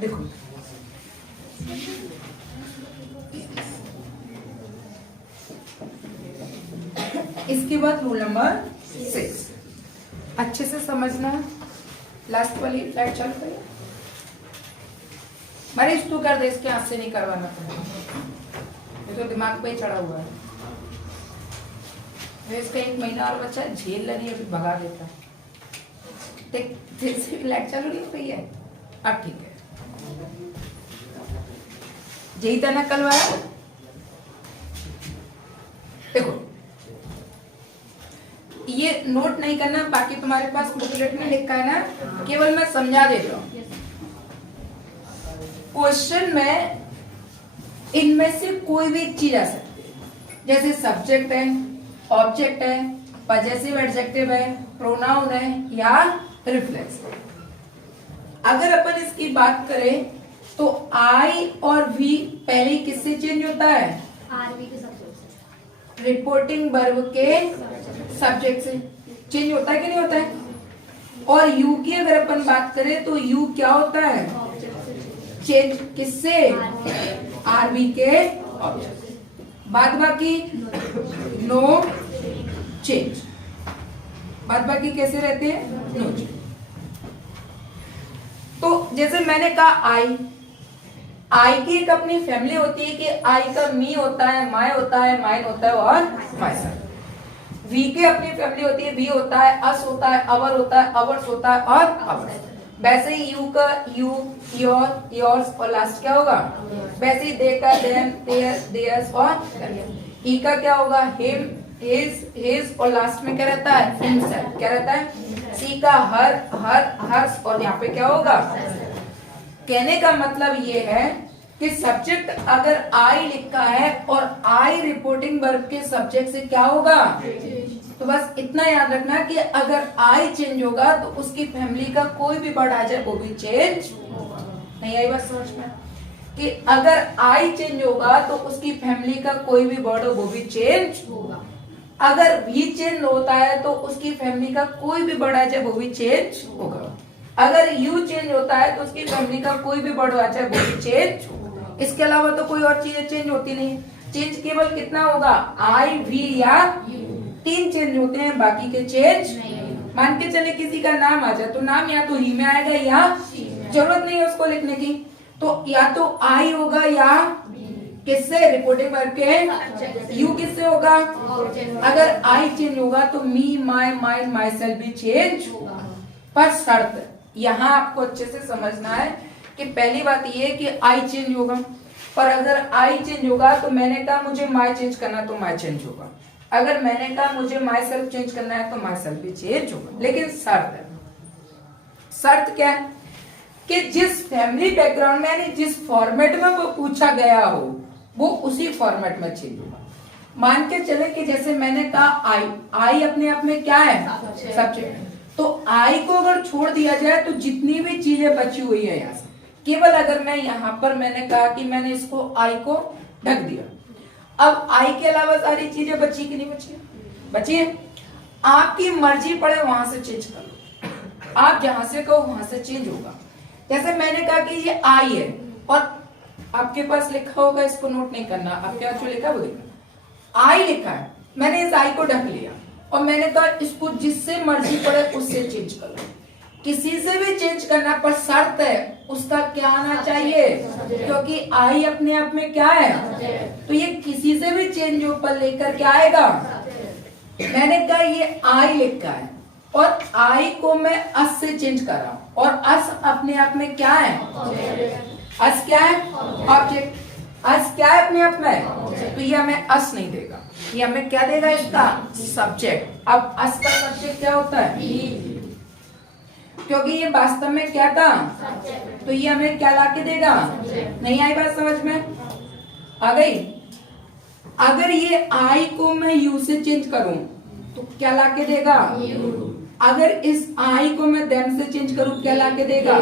देखो इसके बाद रूल नंबर 6 अच्छे से समझना। लास्ट वाली लाइट चालू करिए। मरीज तू कर दे, इसके हाथ से नहीं करवाना पड़ेगा, ये तो दिमाग पे ही चढ़ा हुआ है। इसका 1 महीना और बच्चा झेल रही है, अभी भगा देता है। देख फिर से लाइट चालू नहीं हो रही है। अब ठीक है, यही था ना कल वाला। देखो ये नोट नहीं करना, बाकी तुम्हारे पास बुकलेट में लिखा है ना, केवल मैं समझा देता हूं। क्वेश्चन में इनमें से कोई भी एक चीज आ सकती है, जैसे सब्जेक्ट है, ऑब्जेक्ट है, पजेसिव एडजेक्टिव है, प्रोनाउन है या रिफ्लेक्स है। अगर अपन इसकी बात करें तो आई और वी पहले किससे चेंज होता है? आरवी के सब्जेक्ट से। रिपोर्टिंग वर्ब के सब्जेक्ट से चेंज होता है कि नहीं होता है? और यू की अगर अपन बात करें तो यू क्या होता है? चेंज किससे? आरवी के ऑब्जेक्ट। बाद बाकी नो चेंज, बाद बाकी कैसे रहते हैं? No change. तो जैसे मैंने कहा आई की एक अपनी फैमिली होती है कि आई का मी होता है, माय होता है, माइन होता है और माय सेल्फ। वी की अपनी फैमिली होती है, वी होता है, अस होता है, अवर होता है, अवर्स होता है और अवर्स। वैसे ही यू का यू, योर, योर्स और लास्ट क्या होगा? वैसे ही दे का देम, देयर, देयर्स और ही का क्या होगा? हिम, हिज और लास्ट में क्या रहता है? हिमसेल्फ। क्या रहता है? सी का हर, हर्स और यहाँ पे क्या होगा? कहने का मतलब ये है कि सब्जेक्ट अगर आई लिखा है और आई रिपोर्टिंग वर्ब के सब्जेक्ट से क्या होगा? तो बस इतना याद रखना कि अगर आई चेंज होगा तो उसकी फैमिली का कोई भी वर्ड आ जाए वो भी चेंज होगा। नहीं आई बात समझ में? कि अगर आई चेंज होगा तो उसकी फैमिली का कोई भी वर्ड हो वो भी चेंज होगा। अगर भी चेंज होता है तो उसकी फैमिली का कोई भी वर्ड आ जाए वो भी चेंज होगा। अगर यू चेंज होता है तो उसकी फैमिली का कोई भी वर्ड आ जाए वो भी चेंज होगा। इसके अलावा तो कोई और चीजें चेंज होती नहीं। चेंज केवल कितना होगा? आई, वी या 3 चेंज होते हैं, बाकी के चेंज नहीं। मान के चले किसी का नाम आ जाए तो नाम या तो ही में आएगा या जरूरत नहीं है उसको लिखने की, तो या तो आई होगा या किससे? रिपोर्टिंग वर्ब के यू किससे होगा? अगर आई चेंज होगा तो मी, माई, माइन, माई सेल्फ भी चेंज होगा। पर शर्त यहाँ आपको अच्छे से समझना है कि पहली बात ये है कि आई चेंज होगा, पर अगर आई चेंज होगा तो मैंने कहा मुझे माई चेंज करना तो माई चेंज होगा, अगर मैंने कहा मुझे माई सेल्फ चेंज करना है तो माई सेल्फ भी चेंज होगा। लेकिन शर्त है, शर्त क्या है कि जिस फैमिली बैकग्राउंड में यानी जिस फॉर्मेट में वो पूछा गया हो वो उसी फॉर्मेट में चेंज होगा। मान के चले कि जैसे मैंने कहा आई अपने आप में क्या है? सब्जेक्ट। तो आई को अगर छोड़ दिया जाए तो जितनी भी चीजें बची हुई है यहाँ से, केवल अगर मैं यहाँ पर मैंने कहा कि मैंने इसको आई को ढक दिया, अब आई के अलावा सारी चीजें बची कि नहीं बची? बची है। आपकी मर्जी पड़े वहां से चेंज कर लो, आप जहां से कहो वहां से चेंज होगा। जैसे मैंने कहा कि ये आई है और आपके पास लिखा होगा, इसको नोट नहीं करना, आपके पास जो लिखा है वो लिखना। आई लिखा है, मैंने इस आई को ढक लिया और मैंने कहा इसको जिससे मर्जी पड़े उससे चेंज कर लो। किसी से भी चेंज करना, पर शर्त है उसका क्या आना चाहिए? क्योंकि आई अपने आप में क्या है? तो ये किसी से भी चेंज ऊपर लेकर के आएगा। मैंने कहा ये आई लिखा है और आई को मैं अस से चेंज कर रहा हूं और अस अपने आप में क्या है? अस क्या है? ऑब्जेक्ट। अस क्या है अपने आप में? तो ये हमें अस नहीं देगा, ये हमें क्या देगा? इसका सब्जेक्ट। अब अस का सब्जेक्ट क्या होता है? क्योंकि ये वास्तव में क्या था? तो ये हमें क्या लाके देगा? नहीं आई बात समझ में? आ गई? अगर ये आई को मैं यू से चेंज करूं तो क्या लाके देगा? अगर इस आई को मैं देम से चेंज करूं क्या लाके देगा?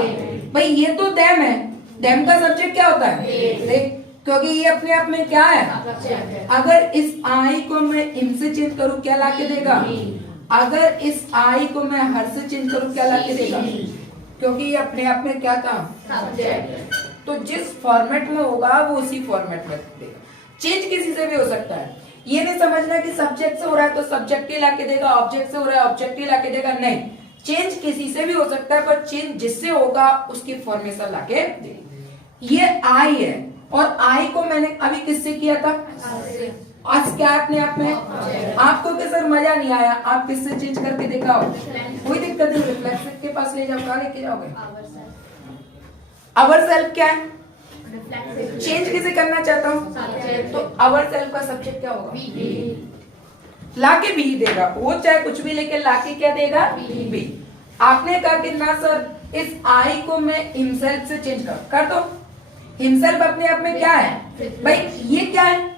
भाई ये तो देम है, देम का सब्जेक्ट क्या होता है? देख, क्योंकि ये अपने आप में क्या है? अगर इस आई को मैं इम से चेंज करूं क्या लाके देगा? अगर इस आई को मैं हर से चेंज करूं क्या लाके देगा? क्योंकि ये अपने आप में क्या था? तो जिस फॉर्मेट में होगा वो उसी फॉर्मेट में देगा। चेंज किसी से भी हो सकता है, ये नहीं समझना कि सब्जेक्ट से हो रहा है तो सब्जेक्ट ही लाके देगा, ऑब्जेक्ट से हो रहा है ऑब्जेक्ट ही लाके देगा, नहीं। चेंज किसी से भी हो सकता है, पर चेंज जिससे होगा उसकी फॉर्मेशन लाके देगा। ये आई है और आई को मैंने अभी किससे किया था? आज क्या अपने आप में? आपको क्या सर मजा नहीं आया? आप किससे चेंज करके दिखाओ, कोई दिक्कत नहीं, रिफ्लेक्सिव के पास ले जाओ, कहाँ लेके जाओगे? अवर सेल्फ क्या है? चेंज किसे करना चाहता हूँ तो अवर सेल्फ का सब्जेक्ट क्या होगा? लाके बी देगा, वो चाहे कुछ भी लेके लाके क्या देगा? बी। आपने कहा कि ना सर इस आई को मैं हिमसेल्फ से चेंज कर दो। हिमसेल्फ अपने आप में क्या है? भाई ये क्या है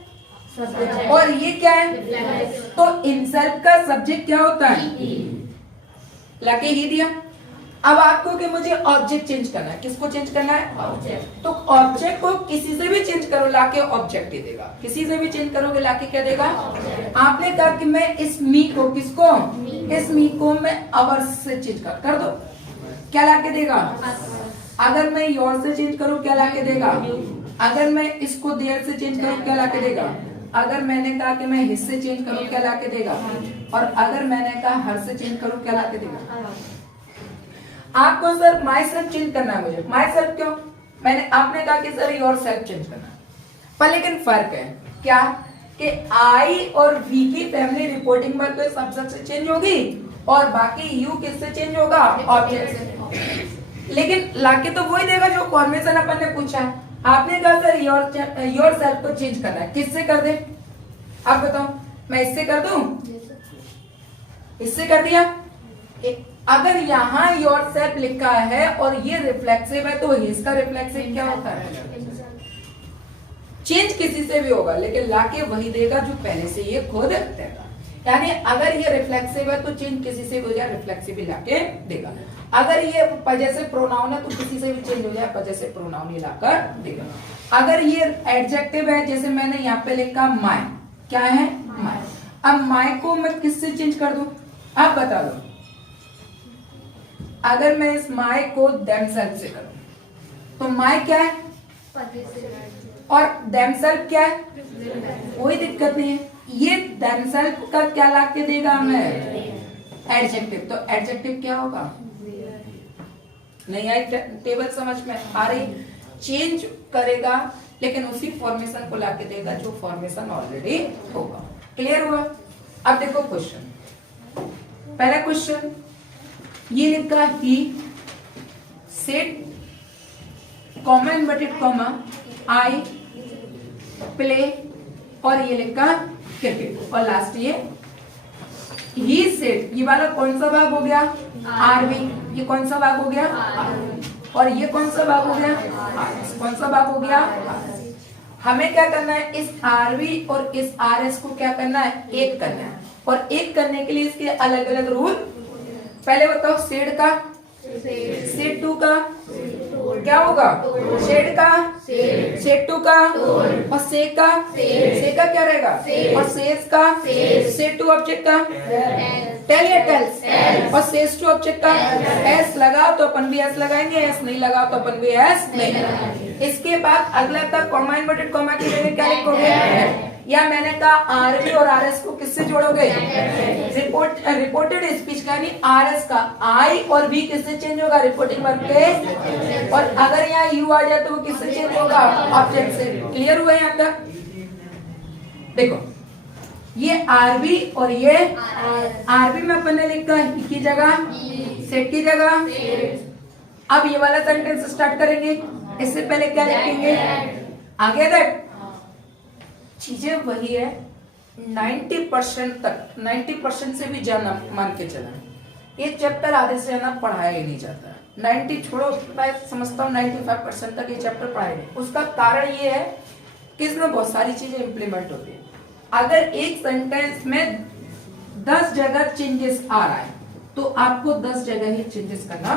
और ये क्या है? तो हिमसेल्फ का सब्जेक्ट क्या होता है? लाके ही दिया। अब आपको कि मुझे ऑब्जेक्ट चेंज करना है, किसको चेंज करना है? ऑब्जेक्ट। तो ऑब्जेक्ट को किसी से भी चेंज करो लाके ऑब्जेक्ट ही देगा, किसी से भी चेंज करोगे लाके क्या देगा? आपने कहा कि मैं इस मी को, किसको? इस मी को मैं अवर से चेंज कर दो, क्या लाके देगा? अगर मैं योर से चेंज करूं क्या लाके देगा? अगर मैं इसको देयर से चेंज करूं क्या लाके देगा? अगर मैंने कहा कि मैं हिस से चेंज करूं क्या लाके देगा? और अगर मैंने कहा हर से चेंज करूं क्या लाके देगा? आपको सर माई सेल्फ चेंज करना है, मुझे माई सेल्फ क्यों? मैंने आपने कहा कि सर योर सेल्फ चेंज करना है, पर लेकिन फर्क है क्या कि आई और वी की फैमिली रिपोर्टिंग वर्ब तो सब्जेक्ट से चेंज होगी और बाकी यू किससे चेंज होगा? ऑब्जेक्ट से। लेकिन लाके तो वही देगा जो फॉर्मेशन अपन ने पूछा है। आपने कहा सर योर सेल्फ को चेंज करना है, किससे कर दे? आप बताओ, मैं इससे कर दूं? इससे कर दिया। अगर यहाँ योर सेल्फ लिखा है और ये रिफ्लेक्सिव है तो इसका रिफ्लेक्सिव क्या होता है? चेंज किसी से भी होगा लेकिन लाके वही देगा जो पहले से ये खुद देगा। यानी अगर ये रिफ्लेक्सिव है तो चेंज किसी से भी हो जाए, रिफ्लेक्सिव ही लाके देगा। अगर ये पजेसिव प्रोनाउन है तो किसी से भी चेंज हो जाए, पजेसिव प्रोनाउन ही लाकर देगा। अगर ये एडजेक्टिव है, जैसे मैंने यहाँ पे लिखा माय, क्या है? माय। अब माय को मैं किससे चेंज कर दूं? आप बता दो। अगर मैं इस माय को देमसेल्फ से करूं तो माय क्या है और देमसेल्फ क्या है? कोई दिक्कत नहीं है। ये देमसेल्फ का क्या लाके देगा हमें? एडजेक्टिव। तो एडजेक्टिव क्या होगा? नहीं आई टेबल समझ में आ रही? चेंज करेगा लेकिन उसी फॉर्मेशन को लाके देगा जो फॉर्मेशन ऑलरेडी होगा। क्लियर हुआ? अब देखो क्वेश्चन, पहला क्वेश्चन ये लिखा he said comma inverted comma I play और ये लिखा क्रिकेट और लास्ट ये ही सेट, ये वाला कौन सा भाग हो गया? आरबी। ये कौन सा भाग हो गया? और ये कौन सा भाग हो गया? कौन सा भाग हो गया? हमें क्या करना है, इस आरबी और इस आरएस को क्या करना है? एक करना है। और एक करने के लिए इसके अलग अलग रूल, पहले बताओ सेड का, सेड टू का क्या होगा? शेड का, शेड टू का और से का क्या रहेगा? और सेज का, सेड टू ऑब्जेक्ट का टेल या टेल्स और सेज टू ऑब्जेक्ट का एस लगाओ तो अपन भी एस लगाएंगे, एस नहीं लगाओ तो अपन भी एस नहीं लगाएंगे। इसके बाद अगला का कॉमा इन्वर्टेड कॉमा की जगह क्या लिखोगे? या मैंने कहा आरबी और आरएस को किससे जोड़ोगे? रिपोर्टेड स्पीच का, यानी आरएस का आई और बी किससे चेंज होगा? रिपोर्टिंग वर्ब के। और अगर यहाँ यू आ जाए तो वो किससे चेंज होगा? ऑब्जेक्ट से। क्लियर हुआ यहाँ तक? देखो ये आरबी और ये आरबी में अपन ने लिखा ही की जगह, सेट की जगह। अब ये वाला सेंटेंस स्टार्ट करेंगे, इससे पहले क्या लिखेंगे? आगे तक चीजें वही है, 90% तक, 90% से भी ज्यादा मान के चला, ये चैप्टर आधे से ज्यादा पढ़ाया ही नहीं जाता है। 90 छोड़ो, मैं समझता हूँ 95% तक ये चैप्टर पढ़ाया नहीं। उसका कारण ये है कि इसमें बहुत सारी चीजें इंप्लीमेंट होती है। अगर एक सेंटेंस में 10 जगह चेंजेस आ रहा है तो आपको 10 जगह ही चेंजेस करना।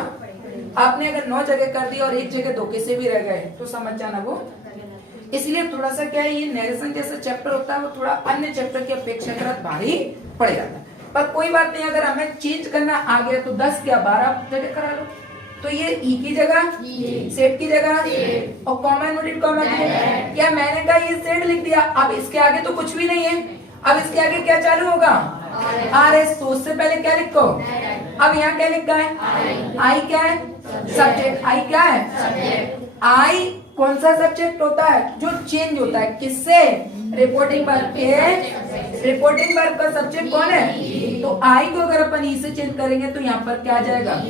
आपने अगर 9 जगह कर दिया और एक जगह धोखे से भी रह गए तो समझ जाना वो। इसलिए थोड़ा सा क्या है, ये नरेशन जैसा चैप्टर होता है वो थोड़ा अन्य चैप्टर की अपेक्षाकृत भारी पड़ जाता है। पर कोई बात नहीं, अगर हमें चेंज करना आ गया तो 10 या 12 जगह करा लो। तो ये ई की जगह, सेट की जगह और कॉमा इन्वर्टेड कॉमा की जगह, या मैंने कहा ये सेट लिख दिया, अब इसके आगे तो कुछ भी नहीं है, अब इसके आगे क्या चालू होगा? आरएस। तो उससे पहले क्या लिखो? अब यहाँ क्या लिखा है? आई क्या है? सब्जेक्ट। आई क्या है? आई कौन सा सब्जेक्ट होता है? जो चेंज होता है किससे? रिपोर्टिंग वर्ब के। रिपोर्टिंग वर्ब का सब्जेक्ट कौन है? तो आई को अगर अपन ई से चेंज करेंगे तो यहाँ पर क्या आ जाएगा?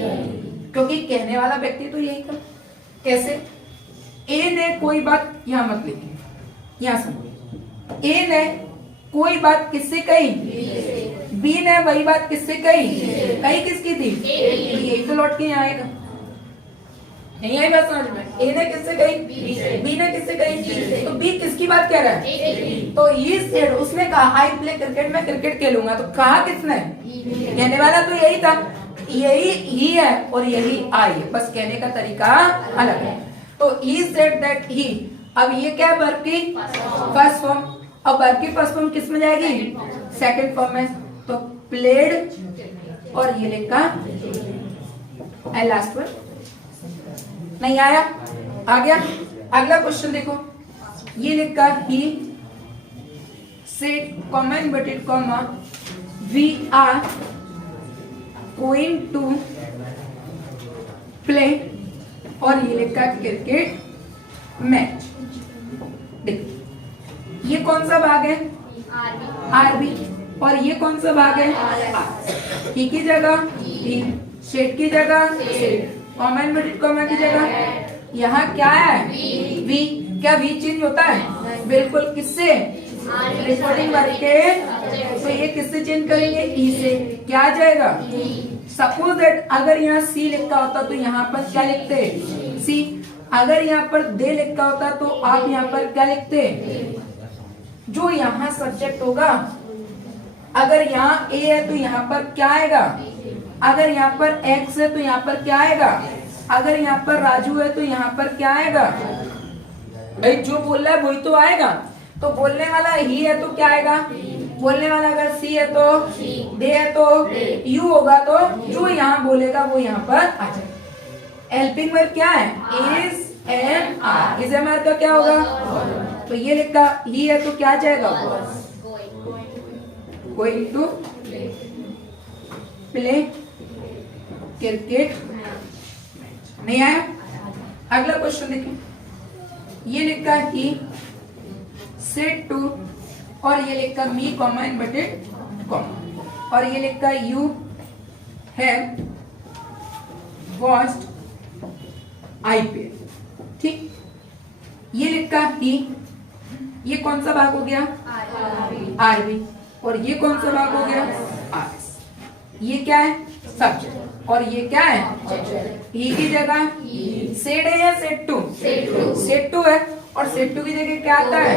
क्योंकि कहने वाला व्यक्ति तो यही था। कैसे? ए ने कोई बात, यहां मत लिखिए, यहां समझो। ए ने कोई बात किससे कही? बी ने वही बात किससे कही? कही किसकी थी? यही तो लौट के यहाँ आएगा। नहीं आई बात समझ में? ए ने किससे कही? बी ने किससे कही? तो बी किसकी बात कह रहा है? तो ये सेड, उसने कहा आई प्ले क्रिकेट, मैं क्रिकेट खेलूंगा, तो कहा किसने? कहने वाला तो यही था। यही ही है और यही आई है, बस कहने का तरीका अलग है। तो ही सेड दैट ही, अब ये क्या है? वर्ब की फर्स्ट फॉर्म, और वर्ब की फर्स्ट फॉर्म किस में जाएगी? सेकंड फॉर्म में। तो प्लेड और ये लिखा लास्ट वर्ड नहीं आया, आ गया। अगला क्वेश्चन देखो, ये लिखा he said comma inverted comma we are going to play और ये लिखा क्रिकेट मैच। देखिए ये कौन सा भाग है? आरबी। और ये कौन सा भाग है? ही की जगह ही, शेड की जगह शेड, कॉमा इन्वर्टेड कॉमा की जगह यहाँ क्या है? वी। क्या वी चेंज होता है? बिल्कुल। किससे? रिपोर्टिंग वर्ब के। तो ये किससे चेंज करेंगे? ई से। क्या आ जाएगा? सपोज दैट अगर यहाँ सी लिखा होता तो यहाँ पर क्या लिखते? सी। अगर यहाँ पर दे लिखा होता तो आप यहाँ पर क्या लिखते? जो यहाँ सब्जेक्ट होगा, अगर यहाँ ए है तो यहाँ पर क्या आएगा? अगर यहाँ पर एक्स है तो यहाँ पर क्या आएगा? अगर यहाँ पर राजू है तो यहाँ पर क्या आएगा? भाई जो बोल रहा है वही तो आएगा। तो बोलने वाला ही है तो क्या आएगा? बोलने वाला अगर सी है तो दे है तो यू होगा, तो जो यहाँ बोलेगा वो यहाँ पर आ जाएगा। हेल्पिंग वर्ब क्या है? Is am are. Is am are का क्या होगा? तो ये लिखा ही है तो क्या आ जाएगा? Going to play cricket. नहीं आया? अगला क्वेश्चन देखिए, ये लिखा ही सेड टू, और ये लिखा मी कॉमा इन्वर्टेड कॉमा, और ये लिखा यू हैव वॉच्ड आईपीएल। ठीक, ये लिखा ही, ये कौन सा भाग हो गया? आरबी, और ये कौन सा भाग हो गया? आरएस। ये क्या है? सब्जेक्ट, और ये क्या है? ही की जगह सेड है या सेड टू? सेड टू है, और सेड टू की जगह क्या आता है?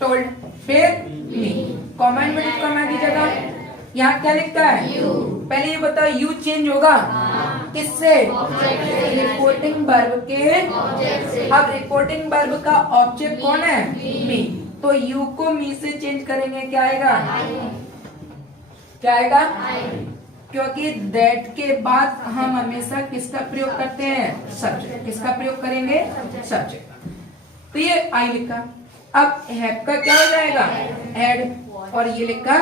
टोल्ड। फिर मी, कॉमा इन्वर्टेड कॉमा की जगह यहाँ क्या लिखा है? पहले ये बताओ, यू चेंज होगा किससे? रिपोर्टिंग वर्ब के। अब रिपोर्टिंग वर्ब का ऑब्जेक्ट कौन है? मी। तो यू को मी से चेंज करेंगे, क्या आएगा? क्या आएगा? क्योंकि दैट के बाद हम हमेशा किसका प्रयोग करते हैं? सब्जेक्ट। किसका प्रयोग करेंगे? सब्जेक्ट। तो ये आई लिखा। अब हैव का क्या हो जाएगा? हैड, और ये लिखा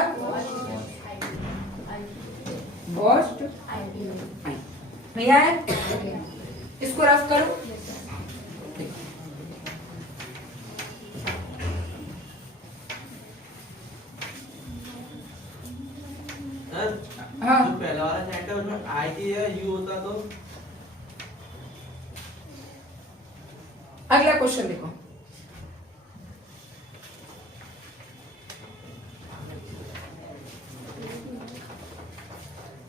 वॉच्ड आई। भैया है, इसको रफ करो। हाँ, जो पहला वाला सेट है उसमें आई की जगह यू होता तो अगला क्वेश्चन देखो।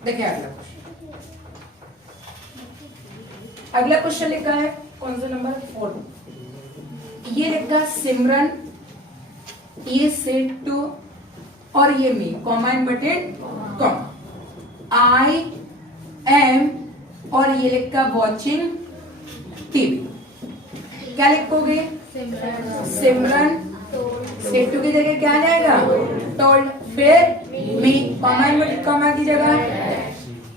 देखिए अगला क्वेश्चन। अगला क्वेश्चन लिखा है कौन सा नंबर? 4। ये लिखा सिमरन, ये सेड टू, और ये me comma inverted comma, I am, और ये लिखा वॉचिंग टीवी। क्या लिखोगे? सिमरन, सेड टू की जगह क्या आ जाएगा? टोल्ड। फिर मी कॉमा इन्वर्टेड कॉमा की जगह,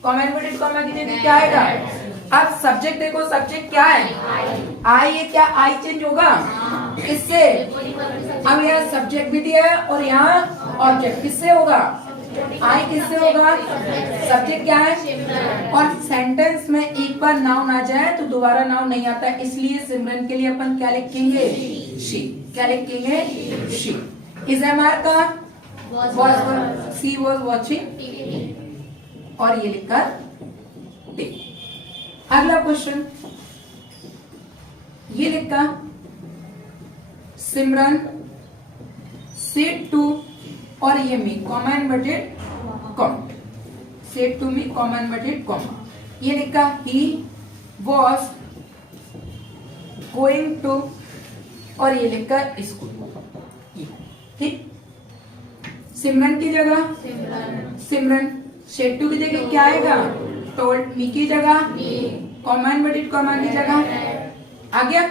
कॉमा इन्वर्टेड कॉमा की जगह क्या आएगा? अब सब्जेक्ट देखो, सब्जेक्ट क्या है? आई। ये क्या आई चेंज होगा किससे? अब यहाँ सब्जेक्ट भी दिया है और यहाँ ऑब्जेक्ट, किससे होगा? आई किससे होगा? सब्जेक्ट क्या है? और सेंटेंस में एक बार नाउन आ जाए तो दोबारा नाउन नहीं आता, इसलिए सिमरन के लिए अपन क्या लिखेंगे? शी। क्या लिखेंगे? शी। इज एमआर का was, she was watching, और ये लिखा टी। अगला क्वेश्चन, ये लिखा सिमरन सेड टू, और ये me comma inverted comma, said to me comma inverted comma, ये लिखा ही वॉज गोइंग टू, और ये लिखा स्कूल। ठीक, सिमरन की जगह सिमरन, सेड टू की जगह क्या आएगा? टोल्ड। मी की जगह कॉमा इन्वर्टेड कॉमा की जगह आ गया।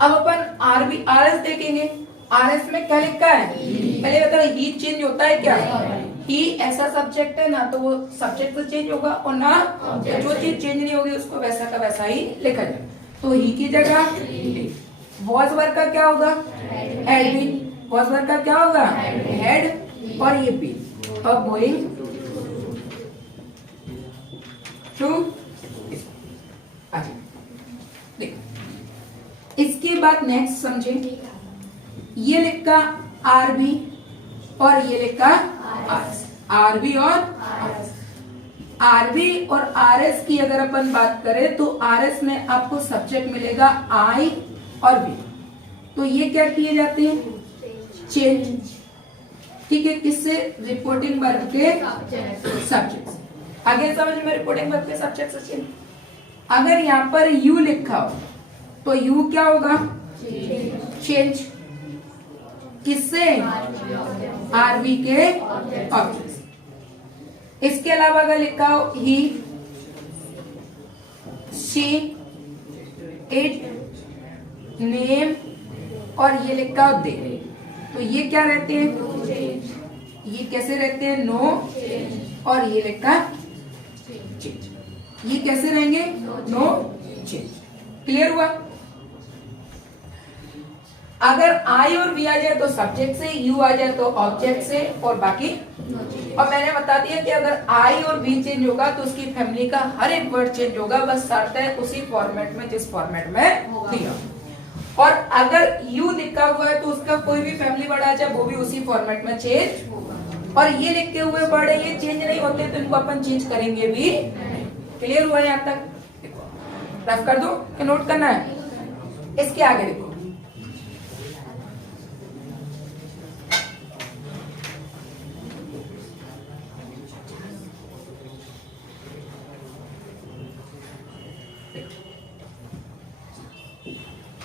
अब अपन आरबी आरएस देखेंगे। आरएस में क्या लिखा है? पहले बताओ, ही चेंज होता है क्या? ही ऐसा सब्जेक्ट है ना, तो वो सब्जेक्ट तो चेंज होगा, और ना जो चीज चेंज नहीं होगी उसको वैसा का वैसा ही लिखा जाए। तो ही की जगह वॉज वर्ग का क्या होगा? Had been. वॉज वर्ग का क्या होगा? हैड, और ये बी, और गोइंग टू। इसके बाद नेक्स्ट समझे, ये लिखा आरबी, और ये लिखा आरएस। आरबी और आरबी और आरएस की अगर अपन बात करें तो आरएस में आपको सब्जेक्ट मिलेगा आई और बी, तो ये क्या किए जाते हैं? चेंज। ठीक है, किससे? रिपोर्टिंग वर्ब के सब्जेक्ट से। आगे समझ में, रिपोर्टिंग वर्ब के सब्जेक्ट से चेंज। अगर यहाँ पर यू लिखा हो तो यू क्या होगा? चेंज। किससे? आरबी के ऑब्जेक्ट से। इसके अलावा अगर लिखा हो ही, शी, इट, नेम, और ये लिखा हो दे, तो ये क्या रहते हैं? ये कैसे रहते हैं? नो, और ये लिखा चेंज। ये कैसे रहेंगे? No change. क्लियर हुआ? अगर आई और बी आ जाए तो सब्जेक्ट से, यू आ जाए तो ऑब्जेक्ट से, और बाकी। और मैंने बता दिया कि अगर आई और बी चेंज होगा तो उसकी फैमिली का हर एक वर्ड चेंज होगा, बस शर्त है उसी फॉर्मेट में जिस फॉर्मेट में दिया। और अगर यू लिखा हुआ है तो उसका कोई भी फैमिली वर्ड आ जाए वो भी उसी फॉर्मेट में चेंज, और ये लिखे हुए वर्ड है ये चेंज नहीं होते तो इनको अपन चेंज करेंगे भी। क्लियर हुआ यहाँ तक? रफ कर दो कि नोट करना है? इसके आगे देखो,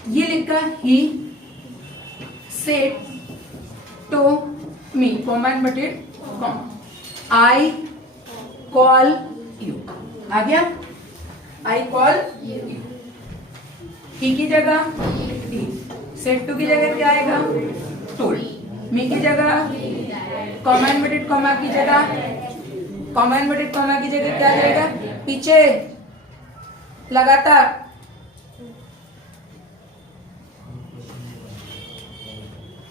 ये लिखा he said to me comma inverted comma I call you. आ गया? I call you. ही की जगह ही, सेड टू की जगह क्या आएगा? टोल्ड। मी की जगह कॉमा इनवर्टेड कॉमा की जगह, कॉमा इनवर्टेड कॉमा की जगह क्या रहेगा? पीछे लगातार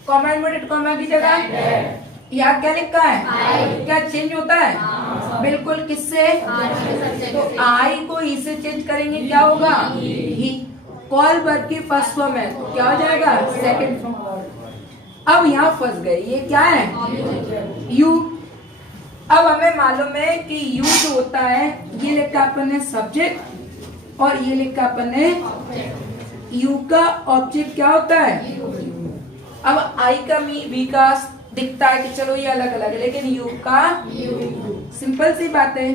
कॉमा इनवर्टेड कॉमा की जगह यहाँ क्या लिखा है? क्या चेंज होता है? बिल्कुल। किससे? तो आई को ई से चेंज करेंगे, क्या होगा? ही। कॉल वर्ब की फर्स्ट फॉर्म है तो क्या हो जाएगा? Second form. अब यहाँ फंस गए, ये क्या है? यू। अब हमें मालूम है कि यू जो होता है ये लिखा अपन ने सब्जेक्ट और ये लिखा अपन ने यू का ऑब्जेक्ट क्या होता है? अब आई का वी का दिखता है कि चलो ये अलग अलग है, लेकिन यू का सिंपल सी बात है।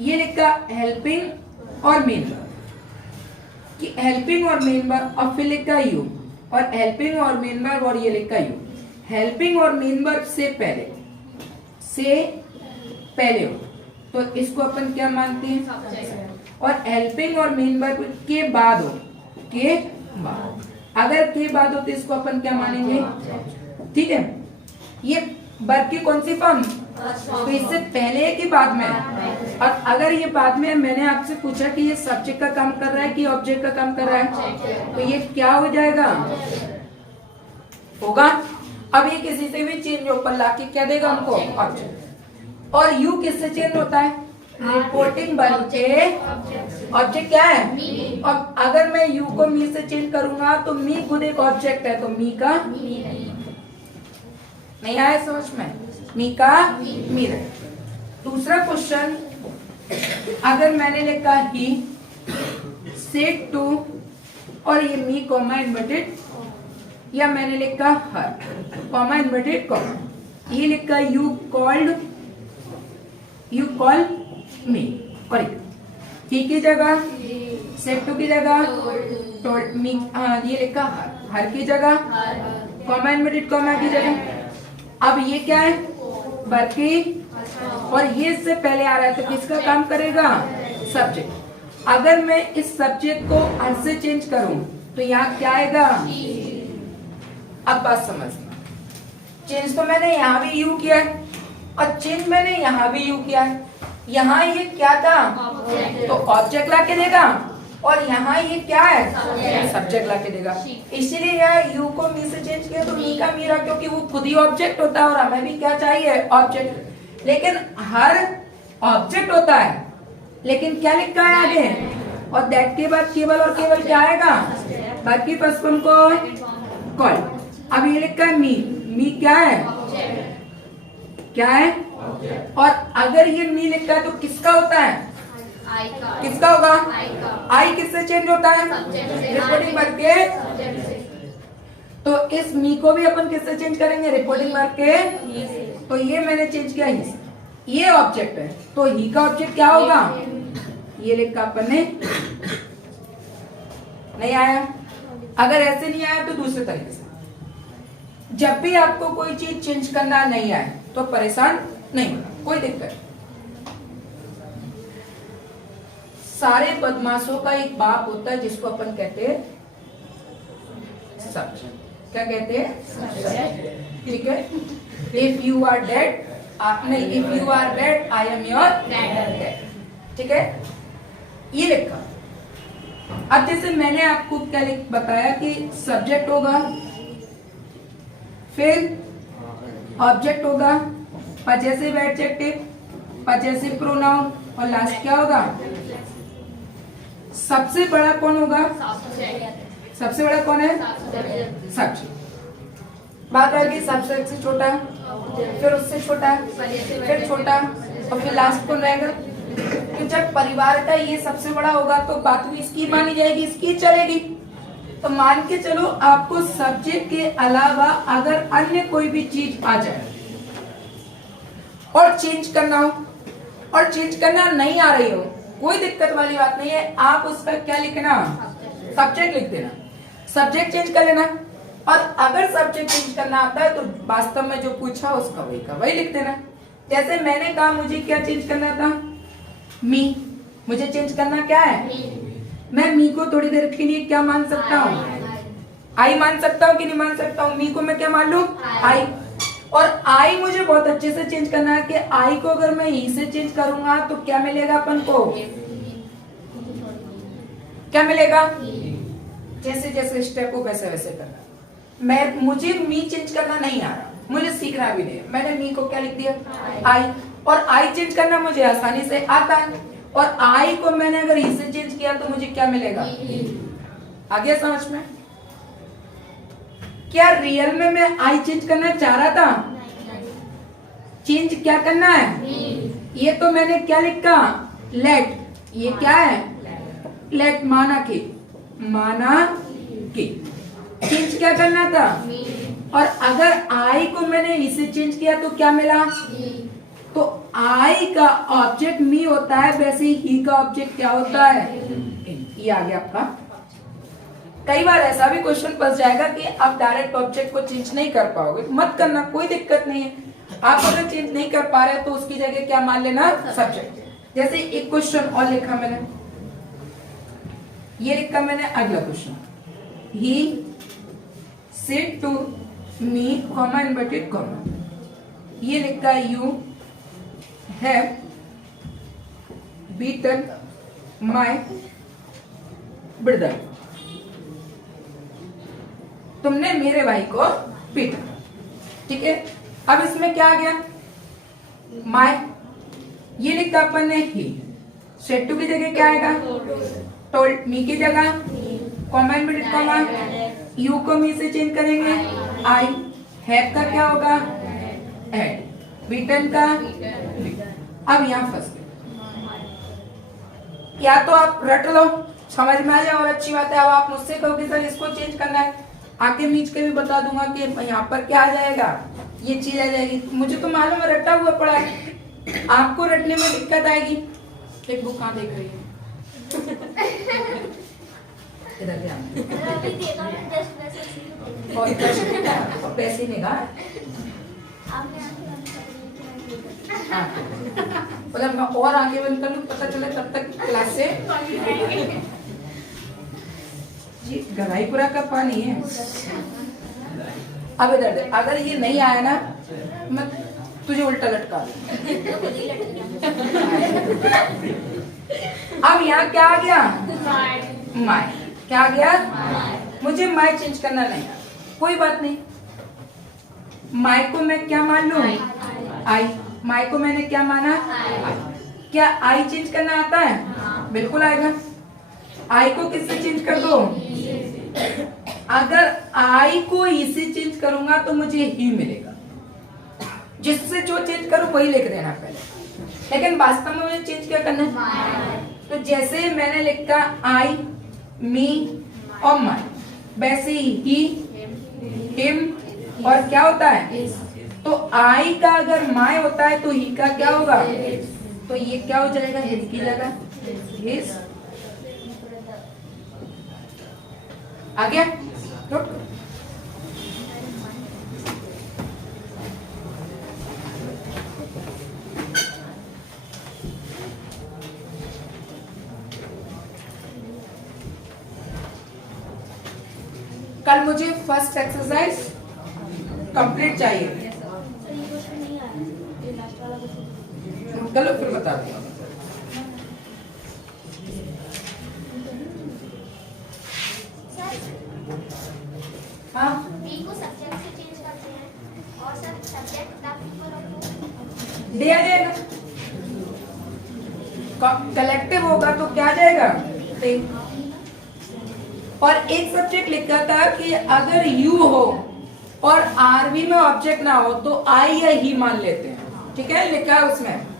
ये लिखा हेल्पिंग और मेन कि हेल्पिंग और मेन वर्ब, और फिर लिखा यू और हेल्पिंग और मेन वर्ब और ये लिखा यू। हेल्पिंग और मेन वर्ब से पहले हो तो इसको अपन क्या मानते हैं? और हेल्पिंग और मेन वर्ब के बाद हो, के बाद। अगर के बाद हो तो इसको अपन क्या मानेंगे? ठीक है। ये वर्ब की कौन सी फॉर्म? तो इससे पहले है कि बाद में? और अगर ये बाद में, मैंने आपसे पूछा कि ये सब्जेक्ट का काम कर रहा है कि ऑब्जेक्ट का काम कर रहा है, तो ये क्या हो जाएगा? होगा। अब ये किसी से भी चेंज ऊपर लाके क्या देगा हमको? ऑब्जेक्ट। और यू किससे चेंज होता है? रिपोर्टिंग वर्ब के ऑब्जेक्ट क्या है? और अगर मैं यू को मी से चेंज करूंगा तो मी खुद एक ऑब्जेक्ट है, तो मी का नहीं आया समझ में? मी का मी रहे। दूसरा क्वेश्चन, अगर मैंने लिखा ही सेड टू और ये मी कॉमा इनवर्टेड, या मैंने लिखा हर कॉमा इनवर्टेड कॉमा, ये लिखा यू कॉल्ड मी, करेक्ट। ही की जगह सेड टू की जगह टोल्ड मी, ये लिखा हर की जगह कॉमा इनवर्टेड कॉमा की जगह। अब ये क्या है? वर्ब की, और ये इससे पहले आ रहा है तो किसका काम करेगा? सब्जेक्ट। अगर मैं इस सब्जेक्ट को हर से चेंज करूं तो यहाँ क्या आएगा? अब बात समझना, चेंज तो मैंने यहाँ भी यू किया है और चेंज मैंने यहाँ भी यू किया है। यहाँ ये क्या था? तो ऑब्जेक्ट ला के देगा, और यहाँ ये क्या है? सब्जेक्ट ला के देगा। इसीलिए यहाँ यू को मी से चेंज किया तो मी का मीरा, क्योंकि वो खुद ही ऑब्जेक्ट होता है और हमें भी क्या चाहिए? ऑब्जेक्ट। लेकिन हर ऑब्जेक्ट होता है, लेकिन क्या लिखा है आगे? और दैट के बाद केवल और केवल क्या आएगा? बाकी फर्स्ट फॉर्म को कॉल। अब ये लिखा है मी, मी क्या है? क्या है? और अगर ये मी लिखा है तो किसका होता है? किसका होगा? आई किससे चेंज होता है? रिपोर्टिंग वर्ब के। तो इस मी को भी अपन किससे चेंज करेंगे? रिपोर्टिंग वर्ब के। तो ये मैंने चेंज किया ही से। ये ऑब्जेक्ट है तो ही का ऑब्जेक्ट क्या होगा? ये लिखा अपन ने, नहीं आया? अगर ऐसे नहीं आया तो दूसरे तरीके से। जब भी आपको कोई चीज चेंज करना नहीं आए तो परेशान नहीं होना, कोई दिक्कत। सारे बदमाशों का एक बाप होता है जिसको अपन कहते हैं सब्जेक्ट। क्या कहते हैं? ठीक है। इफ यू आर डेड, नहीं, if you are dead I am your dad. ठीक है, ये लिखा। अब जैसे मैंने आपको क्या बताया कि सब्जेक्ट होगा, फिर ऑब्जेक्ट होगा, पजेसिव एडजेक्टिव, पजेसिव प्रोनाउन, और लास्ट क्या होगा? सबसे बड़ा कौन होगा? सबसे बड़ा कौन है? सब्जेक्ट। बात आएगी सब्जेक्ट से छोटा, फिर उससे छोटा, फिर छोटा, और फिर लास्ट कौन रहेगा? तो जब परिवार का ये सबसे बड़ा होगा तो बात भी इसकी मानी जाएगी, इसकी चलेगी। तो मान के चलो आपको सब्जेक्ट के अलावा अगर अन्य कोई भी चीज आ जाए और चेंज करना हो, और चेंज करना नहीं आ रही हो, कोई दिक्कत वाली बात नहीं है। आप उसका क्या लिखना? सब्जेक्ट लिख देना, सब्जेक्ट चेंज कर लेना। और अगर सब्जेक्ट चेंज करना आता है तो वास्तव में जो पूछा उसका वही का वही लिख देना। जैसे मैंने कहा मुझे क्या चेंज करना था? मी। मुझे चेंज करना क्या है? मैं मी को थोड़ी देर के लिए क्या मान सकता हूँ? आई मान सकता हूँ कि नहीं मान सकता हूँ? मी को मैं क्या मान लूं? आई। और आई मुझे बहुत अच्छे से चेंज करना है कि आई को अगर मैं ई से चेंज करूंगा तो क्या मिलेगा अपन को? क्या मिलेगा? जैसे जैसे स्टेप हो वैसे वैसे करना। मुझे मी चेंज करना नहीं आ रहा, मुझे सीखना भी नहीं, मैंने मी को क्या लिख दिया? आई। और आई चेंज करना मुझे आसानी से आता है, और आई को मैंने अगर ई से चेंज किया तो मुझे क्या मिलेगा? आ गया समझ में? क्या रियल में मैं आई चेंज करना चाह रहा था? चेंज क्या करना है? ये तो मैंने क्या लिखा? लेट। ये क्या है? लेट। माना के, माना के। चेंज क्या करना था? और अगर आई को मैंने इसे चेंज किया तो क्या मिला? तो आई का ऑब्जेक्ट मी होता है, वैसे ही का ऑब्जेक्ट क्या होता है? ये आ गया आपका। कई बार ऐसा भी क्वेश्चन फंस जाएगा कि आप डायरेक्ट ऑब्जेक्ट को चेंज नहीं कर पाओगे, मत करना, कोई दिक्कत नहीं है। आप अगर चेंज नहीं कर पा रहे तो उसकी जगह क्या मान लेना? सब्जेक्ट। जैसे एक क्वेश्चन और लिखा मैंने, ये लिखा मैंने अगला question, he said to me comma inverted comma, ये लिखा you have beaten my brother, तुमने मेरे भाई को पीटा। ठीक है, अब इसमें क्या आ गया? माय, ये लिखा अपन ने ही, सेड टू की जगह क्या आएगा? टोल्ड। मी की जगह कॉमा इन्वर्टेड कॉमा, यू को मी से चेंज करेंगे आई, हैव का क्या होगा? हैड, बीटन का। अब यहां फंस गए, या तो आप रट लो, समझ में आ जाए और अच्छी बात है। अब आप मुझसे कहोगे सर इसको चेंज करना है, आके मीच के भी बता दूंगा कि यहाँ पर क्या आ जाएगा, ये चीज आ जाएगी। मुझे तो मालूम है, रटा हुआ पड़ा है, आपको रटने में दिक्कत आएगी। एक बुक कहाँ देख रही है? इधर ध्यान। और पैसे नहीं कहा, मतलब मैं और आगे बंद कर लूं, पता चले तब तक क्लास से जी गराईपुरा का पानी है। अब इधर दे, अगर ये नहीं आया ना मैं तुझे उल्टा लटका अब यहाँ क्या आ गया? माय। क्या आ गया? मुझे माय चेंज करना नहीं है, कोई बात नहीं। माय को मैं क्या मान लूं? आई। माय को मैंने क्या माना? आई। क्या आई चेंज करना आता है? बिल्कुल आएगा। आई को किससे चेंज कर दो? अगर आई को इसे चेंज करूंगा तो मुझे ही मिलेगा, जिससे जो चेंज करूं वही लिख देना पहले, लेकिन वास्तव में मुझे चेंज क्या करना है? तो जैसे मैंने लिखा आई, मी और माय, वैसे ही हिम और क्या होता है? तो आई का अगर माय होता है तो ही का क्या होगा? तो ये क्या हो जाएगा? हिज की जगह हिज। आ गया? नोट करो। कल मुझे फर्स्ट एक्सरसाइज कंप्लीट चाहिए। चलो फिर बता दूंगा। हाँ, बी को सब्जेक्ट से चेंज करते हैं और सर सब्जेक्ट का दे आ जाएगा, कलेक्टिव होगा तो क्या आ जाएगा? और एक सब्जेक्ट लिखा था कि अगर यू हो और आरवी में ऑब्जेक्ट ना हो तो आई या ही मान लेते हैं, ठीक है, लिखा है उसमें।